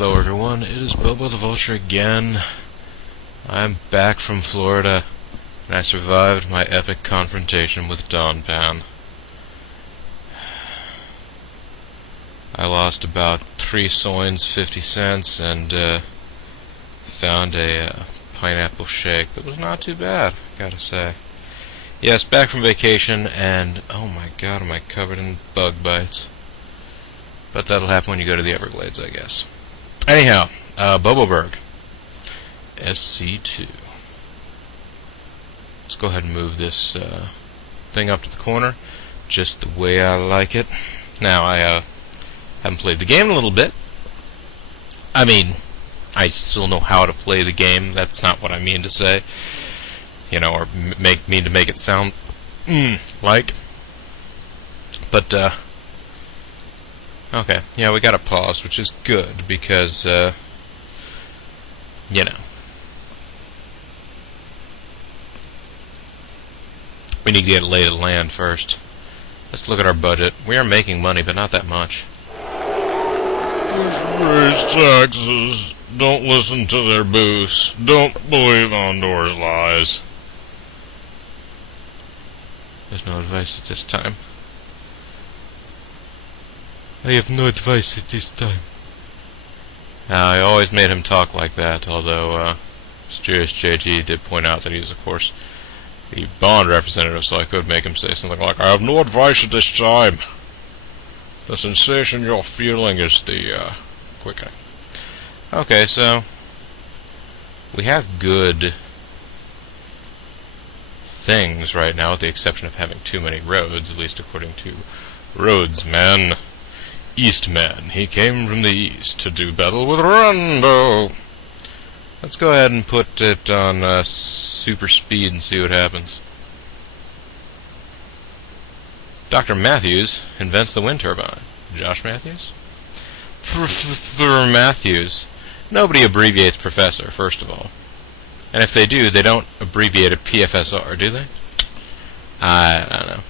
Hello everyone, it is Bobo the Vulture again. I'm back from Florida, and I survived my epic confrontation with Donpan. I lost about 3 soins, 50 cents, and found a pineapple shake that was not too bad, gotta say. Yes, back from vacation, and oh my god, am I covered in bug bites. But that'll happen when you go to the Everglades, I guess. Anyhow, Boboberg. SC2. Let's go ahead and move this thing up to the corner, just the way I like it. Now, I haven't played the game in a little bit. I mean, I still know how to play the game. That's not what I mean to say. You know, or mean to make it sound like. But, okay, yeah, we got a pause, which is good, because, you know. We need to get lay of the land first. Let's look at our budget. We are making money, but not that much. Just raise taxes. Don't listen to their booths. Don't believe Ondor's lies. There's no advice at this time. I have no advice at this time. I always made him talk like that, although Mysterious JG did point out that he's, of course, the bond representative, so I could make him say something like, I have no advice at this time. The sensation you're feeling is the quickening. Okay, so we have good things right now, with the exception of having too many roads, at least according to Roadsman. Eastman. He came from the east to do battle with Rondo. Let's go ahead and put it on super speed and see what happens. Dr. Matthews invents the wind turbine. Josh Matthews? Professor Matthews. Nobody abbreviates professor, first of all. And if they do, they don't abbreviate a PFSR, do they? I don't know.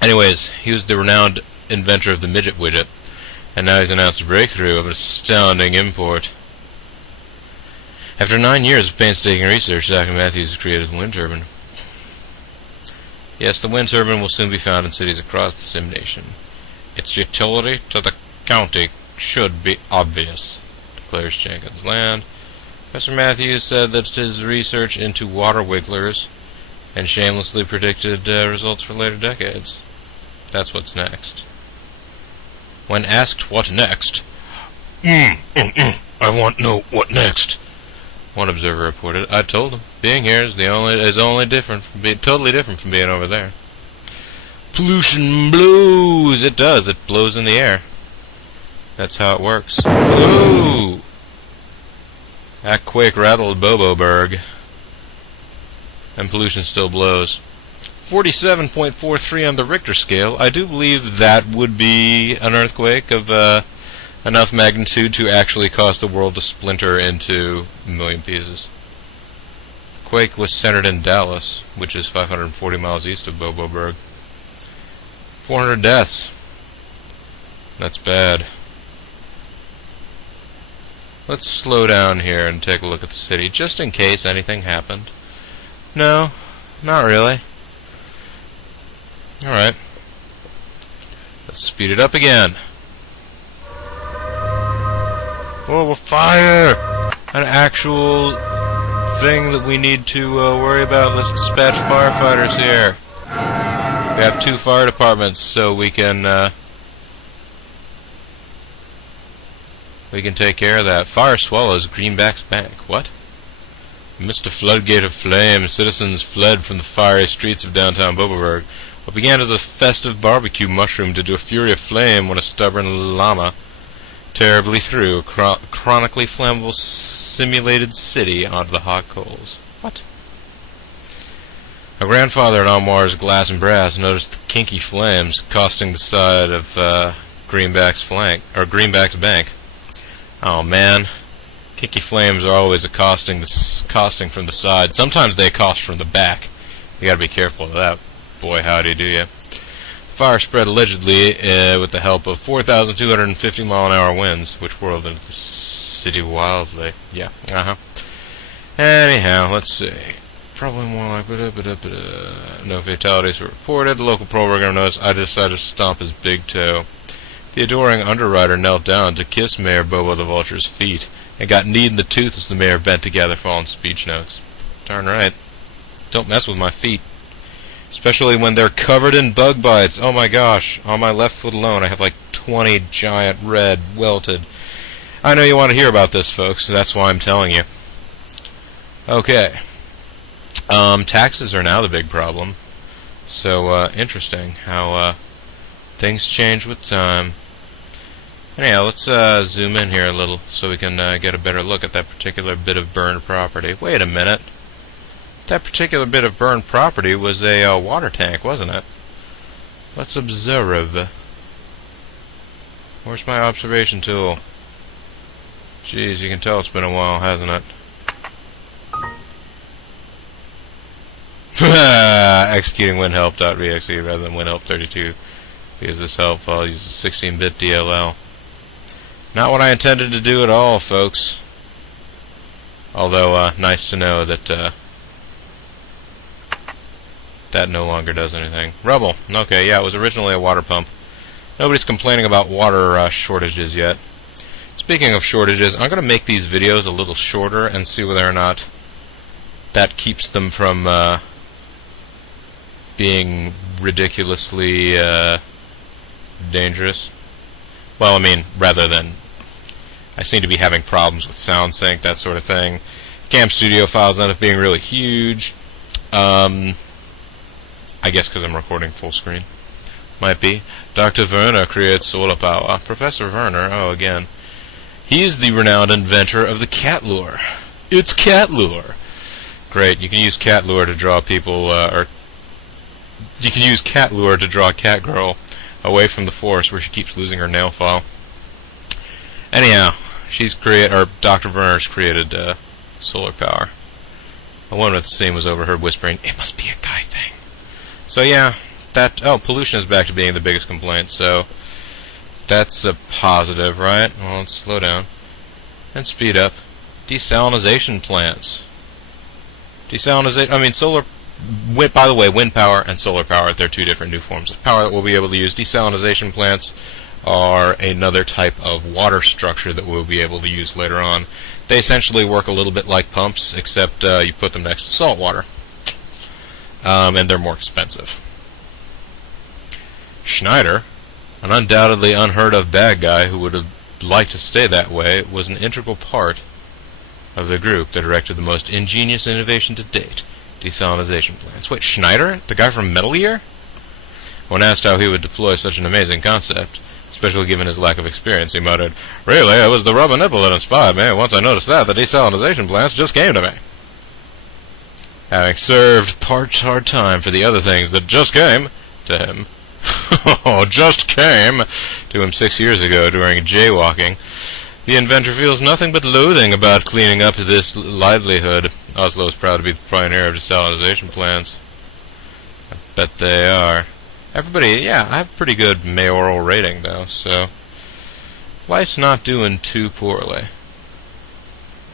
Anyways, he was the renowned inventor of the midget widget, and now he's announced a breakthrough of astounding import. After 9 years of painstaking research, Dr. Matthews has created the wind turbine. Yes, the wind turbine will soon be found in cities across the Sim Nation. Its utility to the county should be obvious, declares Jenkins Land. Professor Matthews said that his research into water wigglers and shamelessly predicted results for later decades. That's what's next. When asked what next, I want to know what next, one observer reported. I told him, being here is totally different from being over there. Pollution blows. It does. It blows in the air. That's how it works. Ooh! That quake rattled Boboberg. And pollution still blows. 47.43 on the Richter scale. I do believe that would be an earthquake of enough magnitude to actually cause the world to splinter into a million pieces. The quake was centered in Dallas, which is 540 miles east of Boboberg. 400 deaths. That's bad. Let's slow down here and take a look at the city, just in case anything happened. No, not really. Alright. Let's speed it up again. Oh, fire! An actual thing that we need to worry about. Let's dispatch firefighters here. We have 2 fire departments, so we can take care of that. Fire swallows Greenback's bank. What? Amidst a floodgate of flame, citizens fled from the fiery streets of downtown Boboberg. What began as a festive barbecue mushroomed into a fury of flame when a stubborn llama terribly threw a chronically flammable simulated city onto the hot coals. What? A grandfather at Almar's Glass and Brass noticed the kinky flames costing the side of Greenback's bank. Oh man, kinky flames are always costing from the side. Sometimes they cost from the back. You gotta be careful of that. Boy, howdy do ya. The Fire spread allegedly with the help of 4,250 mile-an-hour winds, which whirled into the city wildly. Yeah, Anyhow, let's see. Probably more like... No fatalities were reported. The local program noticed I decided to stomp his big toe. The adoring underwriter knelt down to kiss Mayor Bobo the Vulture's feet, and got kneed in the tooth as the mayor bent to gather fallen speech notes. Darn right. Don't mess with my feet. Especially when they're covered in bug bites. Oh my gosh. On my left foot alone, I have like 20 giant red welted. I know you want to hear about this, folks, so that's why I'm telling you. Okay. Taxes are now the big problem. So, interesting how things change with time. Anyhow, let's zoom in here a little so we can get a better look at that particular bit of burned property. Wait a minute. That particular bit of burned property was a water tank, wasn't it? Let's observe. Where's my observation tool? Jeez, you can tell it's been a while, hasn't it? Executing winhelp.exe rather than winhelp32 because this help file uses 16-bit DLL. Not what I intended to do at all, folks. Although, nice to know that that no longer does anything. Rubble. Okay, yeah, it was originally a water pump. Nobody's complaining about water shortages yet. Speaking of shortages, I'm going to make these videos a little shorter and see whether or not that keeps them from being ridiculously dangerous. Well, I mean, rather than... I seem to be having problems with sound sync, that sort of thing. Cam Studio files end up being really huge. I guess because I'm recording full screen. Might be. Dr. Werner creates solar power. Professor Werner, oh, again. He is the renowned inventor of the cat lure. It's cat lure. Great, you can use cat lure to draw people, or... You can use cat lure to draw Cat Girl away from the forest where she keeps losing her nail file. Anyhow, Dr. Werner's created solar power. I wonder if the scene was overheard whispering, "It must be a guy thing." So yeah, pollution is back to being the biggest complaint, so that's a positive, right? Well, let's slow down and speed up. Desalinization plants. Solar... By the way, wind power and solar power, they're two different new forms of power that we'll be able to use. Desalinization plants are another type of water structure that we'll be able to use later on. They essentially work a little bit like pumps, except you put them next to salt water. And they're more expensive. Schneider, an undoubtedly unheard of bad guy who would have liked to stay that way, was an integral part of the group that directed the most ingenious innovation to date, desalinization plants. Wait, Schneider? The guy from Metal Gear? When asked how he would deploy such an amazing concept, especially given his lack of experience, he muttered, "Really, it was the rubber nipple that inspired me. Once I noticed that, the desalinization plants just came to me." Having served part-hard time for the other things that just came to him, just came to him 6 years ago during jaywalking, the inventor feels nothing but loathing about cleaning up this livelihood. Oslo is proud to be the pioneer of desalinization plants. I bet they are. Everybody, yeah, I have a pretty good mayoral rating, though, so... Life's not doing too poorly.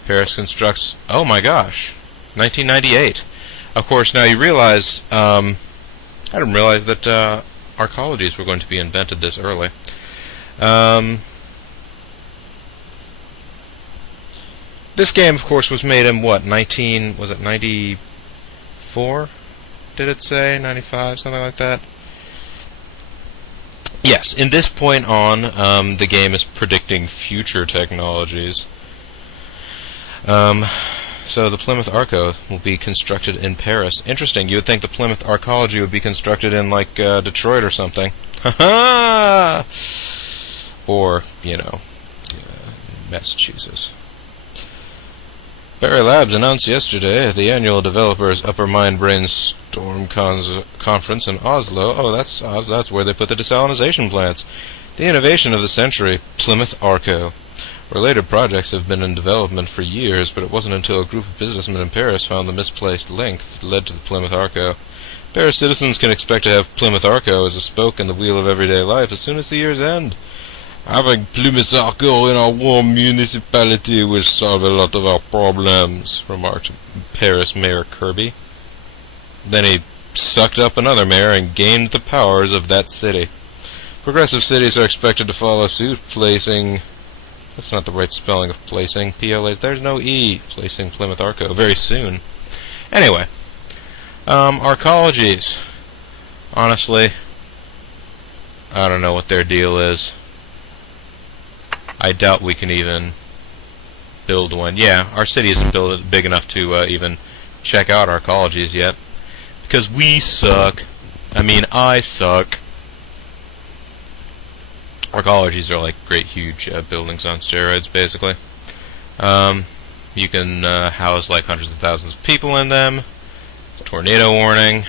Paris constructs... Oh my gosh! 1998. Of course, now you realize... I didn't realize that arcologies were going to be invented this early. This game, of course, was made in, what, 94? Did it say? 95? Something like that? Yes, in this point on, the game is predicting future technologies. So the Plymouth Arco will be constructed in Paris. Interesting, you would think the Plymouth Arcology would be constructed in, like, Detroit or something. Ha-ha! Or, Massachusetts. Berry Labs announced yesterday at the annual Developers Upper Mind Brainstorm Conference in Oslo. Oh, that's where they put the desalinization plants. The innovation of the century, Plymouth Arco. Related projects have been in development for years, but it wasn't until a group of businessmen in Paris found the misplaced link that led to the Plymouth Arco. Paris citizens can expect to have Plymouth Arco as a spoke in the wheel of everyday life as soon as the year's end. Having Plymouth Arco in our warm municipality will solve a lot of our problems, remarked Paris Mayor Kirby. Then he sucked up another mayor and gained the powers of that city. Progressive cities are expected to follow suit, placing... That's not the right spelling of placing. P-L-A... There's no E. Placing Plymouth Arco very soon. Anyway. Arcologies. Honestly, I don't know what their deal is. I doubt we can even build one. Yeah, our city isn't big enough to even check out arcologies yet. Because we suck. I mean, I suck. Arcologies are like great huge buildings on steroids, basically. You can house like hundreds of thousands of people in them. Tornado warning.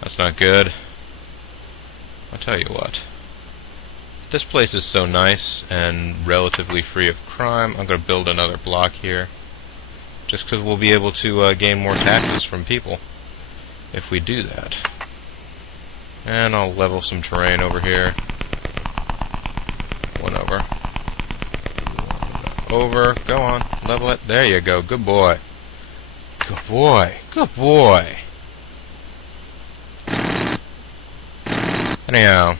That's not good. I'll tell you what. This place is so nice and relatively free of crime. I'm going to build another block here. Just because we'll be able to gain more taxes from people if we do that. And I'll level some terrain over here. One over. One over. Go on. Level it. There you go. Good boy. Good boy. Good boy. Anyhow,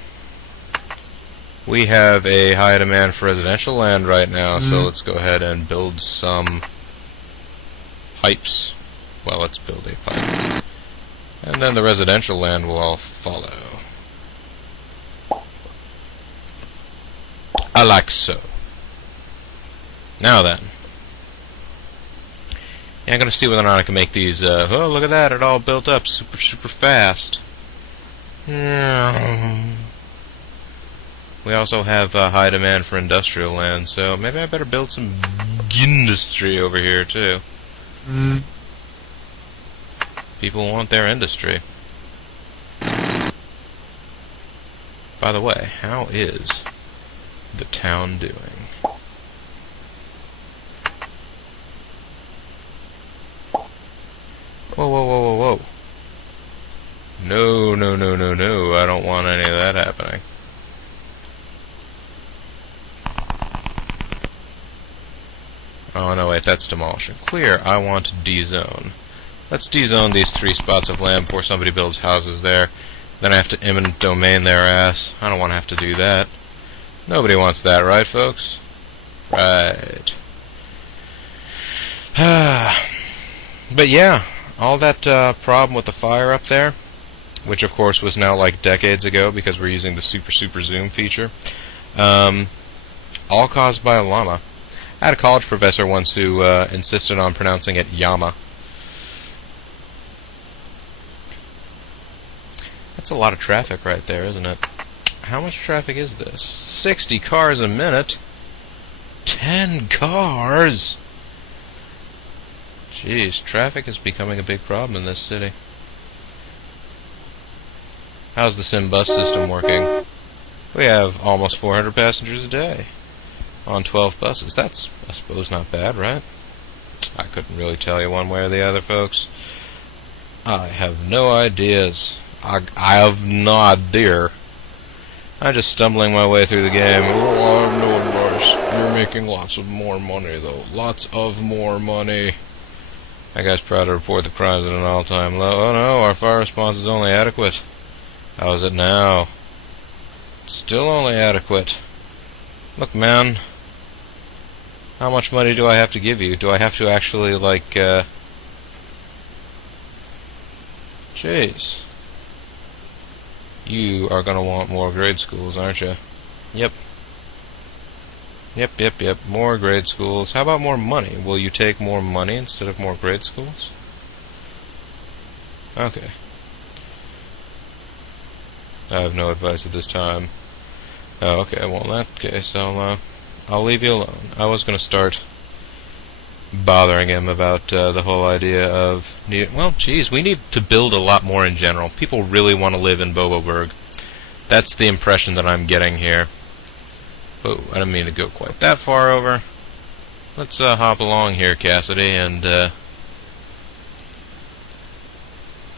we have a high demand for residential land right now, so let's go ahead and build some pipes. Well, let's build a pipe. And then the residential land will all follow. I like so. Now then. Yeah, I'm going to see whether or not I can make these, oh, look at that, it all built up super fast. We also have high demand for industrial land, so maybe I better build some industry over here, too. People want their industry. By the way, how is the town doing? Whoa. No, I don't want any of that happening. Oh, no, wait, that's demolition. Clear, I want to D-zone. Let's D-zone these 3 spots of land before somebody builds houses there. Then I have to eminent domain their ass. I don't want to have to do that. Nobody wants that, right, folks? Right. But yeah, all that problem with the fire up there, which of course was now like decades ago because we're using the super zoom feature, all caused by a llama. I had a college professor once who insisted on pronouncing it Yama. That's a lot of traffic right there, isn't it? How much traffic is this? 60 cars a minute? 10 cars? Jeez, traffic is becoming a big problem in this city. How's the Sim bus system working? We have almost 400 passengers a day on 12 buses. That's, I suppose, not bad, right? I couldn't really tell you one way or the other, folks. I have no ideas. I have no idea. I'm just stumbling my way through the game. Oh, I have no advice. You're making lots of more money, though. Lots of more money. That guy's proud to report the crimes at an all-time low. Oh no, our fire response is only adequate. How is it now? Still only adequate. Look, man. How much money do I have to give you? Do I have to actually, like, Jeez. You are gonna want more grade schools, aren't you? Yep. Yep. More grade schools. How about more money? Will you take more money instead of more grade schools? Okay. I have no advice at this time. Oh, okay. Well, in that case, I'll leave you alone. I was gonna start bothering him about the whole idea of well, geez, we need to build a lot more in general. People really want to live in Boboburg. That's the impression that I'm getting here. Oh, I didn't mean to go quite that far over. Let's hop along here, Cassidy, and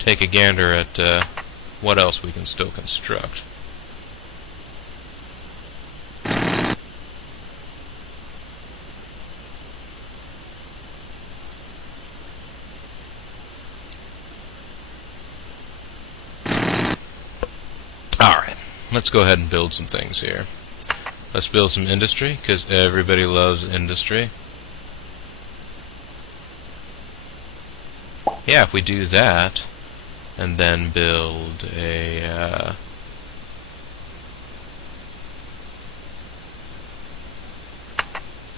take a gander at what else we can still construct. Alright, let's go ahead and build some things here. Let's build some industry, because everybody loves industry. Yeah, if we do that, and then build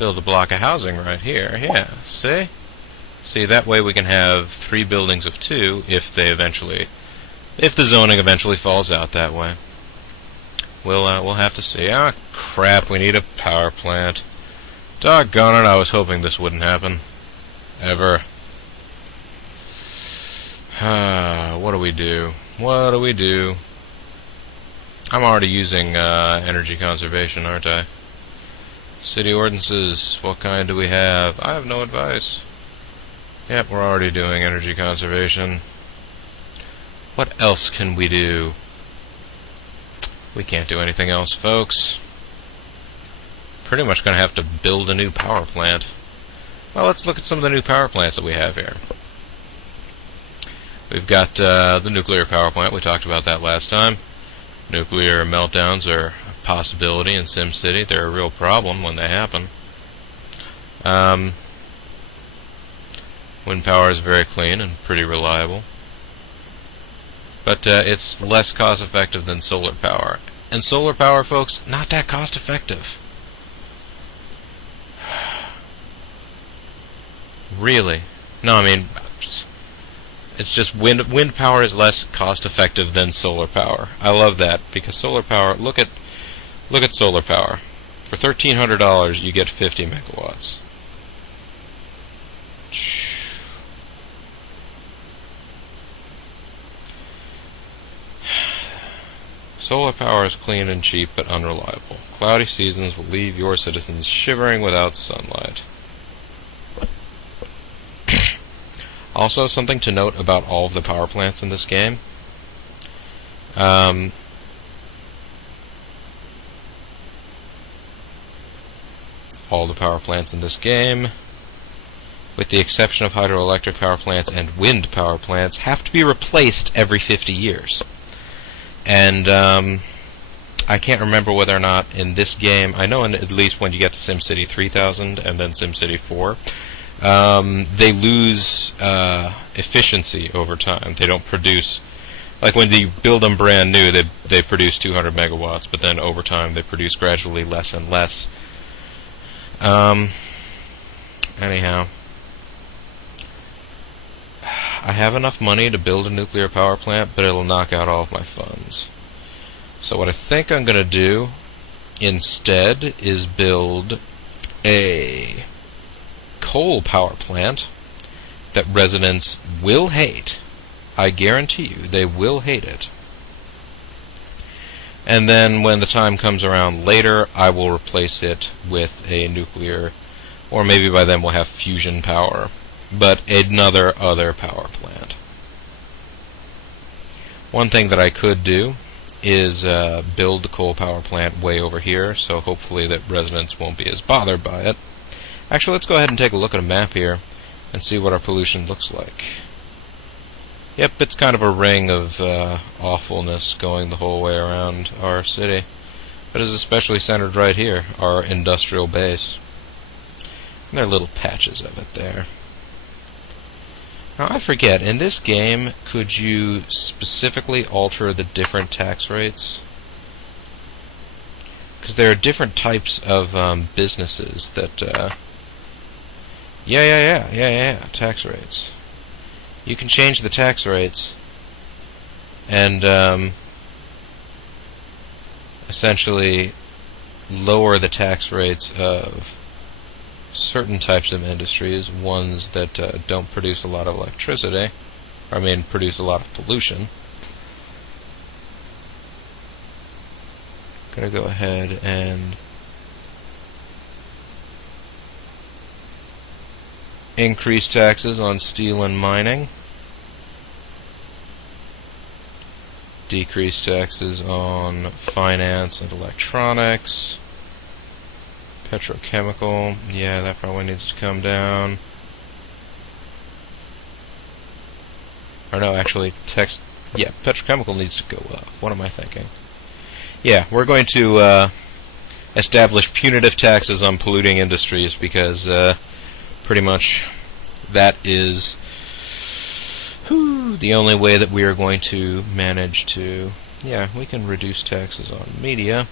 a block of housing right here. Yeah, see? See, that way we can have 3 buildings of 2 if the zoning eventually falls out that way. We'll have to see. Ah, crap, we need a power plant. Doggone it, I was hoping this wouldn't happen. Ever. What do we do? What do we do? I'm already using energy conservation, aren't I? City ordinances, what kind do we have? I have no advice. Yep, we're already doing energy conservation. What else can we do? We can't do anything else, folks. Pretty much going to have to build a new power plant. Well, let's look at some of the new power plants that we have here. We've got the nuclear power plant. We talked about that last time. Nuclear meltdowns are a possibility in SimCity. They're a real problem when they happen. Wind power is very clean and pretty reliable. But it's less cost-effective than solar power. And solar power, folks, not that cost-effective. Really? No, I mean, it's just wind power is less cost-effective than solar power. I love that, because solar power, look at solar power. For $1,300, you get 50 megawatts. Solar power is clean and cheap, but unreliable. Cloudy seasons will leave your citizens shivering without sunlight. Also, something to note about all of the power plants in this game. All the power plants in this game, with the exception of hydroelectric power plants and wind power plants, have to be replaced every 50 years. And I can't remember whether or not in this game, I know at least when you get to SimCity 3000 and then SimCity 4, they lose efficiency over time. They don't produce, like when you build them brand new, they produce 200 megawatts, but then over time they produce gradually less and less. Anyhow, I have enough money to build a nuclear power plant, but it'll knock out all of my funds. So what I think I'm going to do instead is build a coal power plant that residents will hate. I guarantee you, they will hate it. And then when the time comes around later, I will replace it with a nuclear, or maybe by then we'll have fusion power, but another other power plant. One thing that I could do is build the coal power plant way over here, so hopefully that residents won't be as bothered by it. Actually, let's go ahead and take a look at a map here and see what our pollution looks like. Yep, it's kind of a ring of awfulness going the whole way around our city. But it's especially centered right here, our industrial base. And there are little patches of it there. Now, I forget, in this game, could you specifically alter the different tax rates? Because there are different types of businesses that... Yeah, tax rates. You can change the tax rates and essentially lower the tax rates of certain types of industries, ones that don't produce a lot of electricity, produce a lot of pollution. I'm going to go ahead and increase taxes on steel and mining. decrease taxes on finance and electronics. Petrochemical, yeah, that probably needs to come down. Or no, actually, petrochemical needs to go up. What am I thinking? Yeah, we're going to establish punitive taxes on polluting industries because pretty much that is the only way that we are going to manage to... Yeah, we can reduce taxes on media.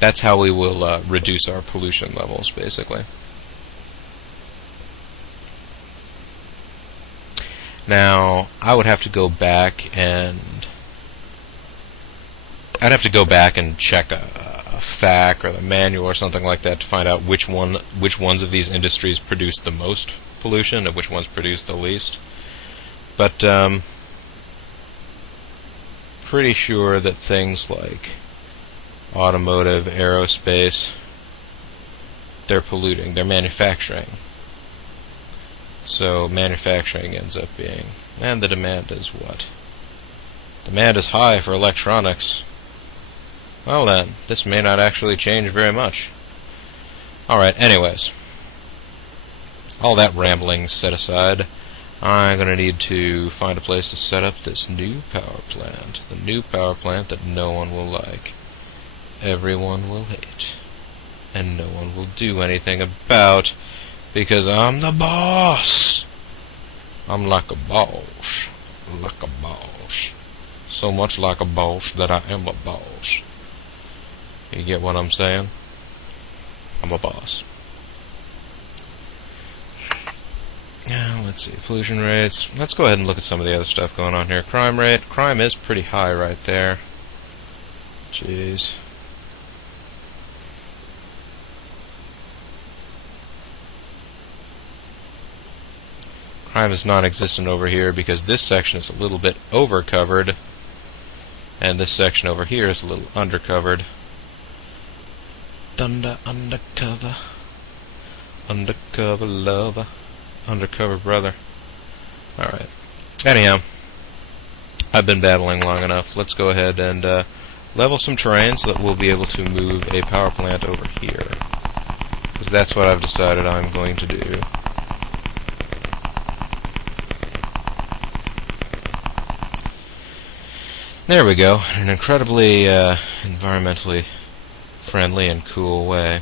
That's how we will reduce our pollution levels, basically. Now, I would have to go back and... I'd have to go back and check a FAQ or the manual or something like that to find out which ones of these industries produce the most pollution and which ones produce the least. But pretty sure that things like automotive, aerospace, they're polluting. They're manufacturing. So manufacturing ends up being... And the demand is what? Demand is high for electronics. Well then, this may not actually change very much. Alright, anyways. All that rambling set aside, I'm going to need to find a place to set up this new power plant. The new power plant that no one will like. Everyone will hate. And no one will do anything about, because I'm the boss! I'm like a boss. Like a boss. So much like a boss that I am a boss. You get what I'm saying? I'm a boss. Now, let's see. Pollution rates. Let's go ahead and look at some of the other stuff going on here. Crime rate. Crime is pretty high right there. Jeez. Crime is non-existent over here because this section is a little bit overcovered, and this section over here is a little undercovered. Undercover. Undercover lover. Undercover brother. Alright. Anyhow, I've been battling long enough. Let's go ahead and level some terrain so that we'll be able to move a power plant over here. Because that's what I've decided I'm going to do. There we go. An incredibly environmentally friendly and cool way.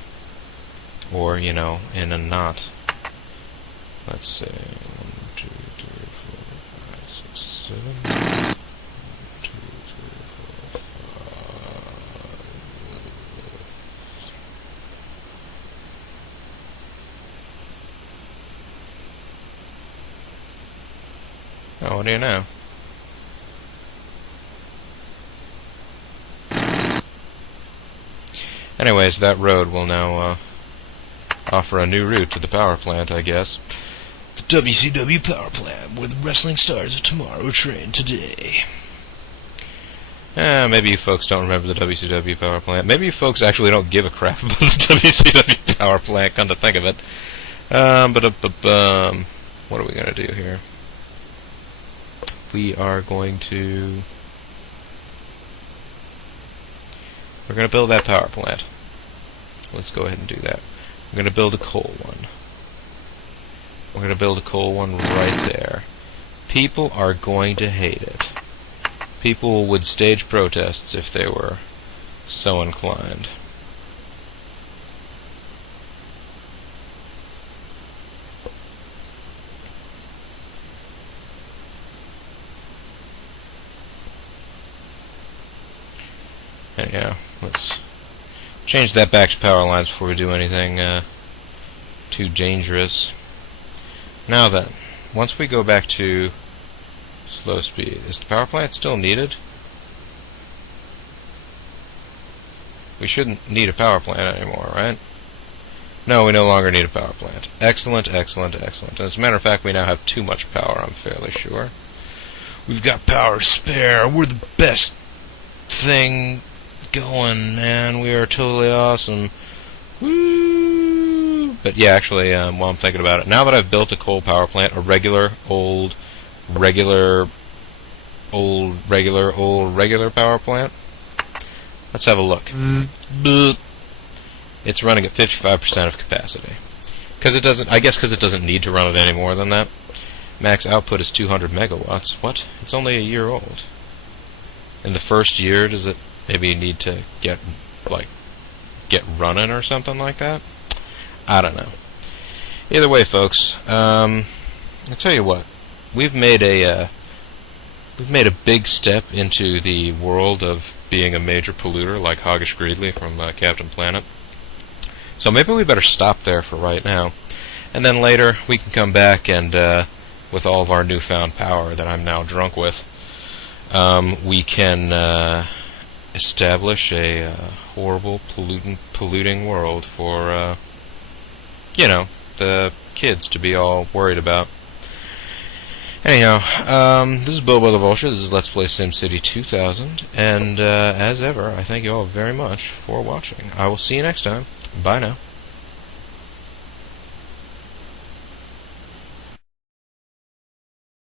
Or, you know, in a not. Let's see. 1, 2, 3, 4, 5, 6, 7. 1, 2, 3, 4, 5. Oh, what do you know? Anyways, that road will now offer a new route to the power plant, I guess. The WCW power plant, where the wrestling stars of tomorrow train today. Maybe you folks don't remember the WCW power plant. Maybe you folks actually don't give a crap about the WCW power plant, come to think of it. What are we going to do here? We are going to... We're going to build that power plant. Let's go ahead and do that. We're going to build a coal one. We're going to build a coal one right there. People are going to hate it. People would stage protests if they were so inclined. Anyhow, let's change that back to power lines before we do anything too dangerous. Now then, once we go back to slow speed, is the power plant still needed? We shouldn't need a power plant anymore, right? No, we no longer need a power plant. Excellent, excellent, excellent. As a matter of fact, we now have too much power, I'm fairly sure. We've got power to spare. We're the best thing going, man. We are totally awesome. Woo! But yeah, actually, while I'm thinking about it, now that I've built a coal power plant, a regular old regular power plant? Let's have a look. It's running at 55% of capacity. I guess because it doesn't need to run it any more than that. Max output is 200 megawatts. What? It's only a year old. In the first year, does it maybe need to get running or something like that? I don't know. Either way, folks, I'll tell you what. We've made a big step into the world of being a major polluter, like Hoggish Greedley from Captain Planet. So maybe we better stop there for right now, and then later we can come back and, with all of our newfound power that I'm now drunk with, we can establish a horrible, polluting world for, the kids to be all worried about. Anyhow, this is Bobo the Vulture. This is Let's Play SimCity 2000, and as ever, I thank you all very much for watching. I will see you next time. Bye now.